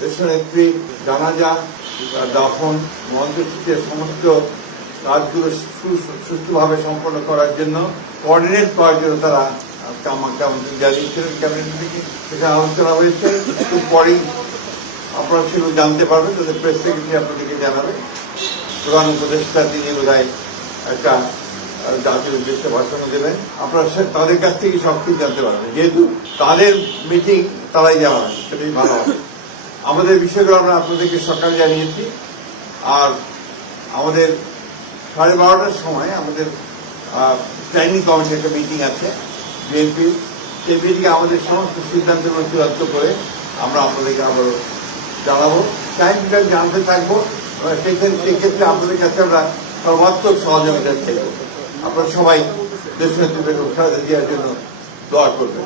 দেশনেত্রী জানাজা, দাফন, মঞ্চসূচির সমস্ত কাজগুলো সুষ্ঠুভাবে সম্পন্ন করার জন্য কোঅর্ডিনেট করার জন্য তারা আমাকে জানিয়েছিলেন ক্যাবিনেট থেকে। সেখানে আলোচনা হয়েছে, একটু পরেই আপনারা সেগুলো জানতে পারবেন, তাদের প্রেস সেক্রেটারি আপনাদেরকে জানাবে। প্রধান উপদেষ্টা তিনি বোধহয় একটা জাতির উদ্দেশ্যে ভাষণ দেবেন, আপনারা তাদের কাছ থেকে সবকিছু জানতে পারবেন, যেহেতু তাদের মিটিং তারাই জানাবেন, সেটাই ভালো হবে। আমাদের বিষয়গুলো আমরা আপনাদেরকে সকালে জানিয়েছি। আর আমাদের 12:30টার সময় আমাদের প্ল্যানিং কমিটির একটা মিটিং আছে বিএনপির। সেই মিটিংয়ে আমাদের সমস্ত সিদ্ধান্তগুলো চূড়ান্ত করে আমরা আপনাদেরকে আবারও জানাবো, টাইম টু টাইম জানতে থাকবো। সেক্ষেত্রে আপনাদের কাছে আমরা সর্বাত্মক সহযোগিতা চাইব। আপনারা সবাই দেশনেত্রী বেগম খালেদা জিয়ার জন্য দোয়া করবেন।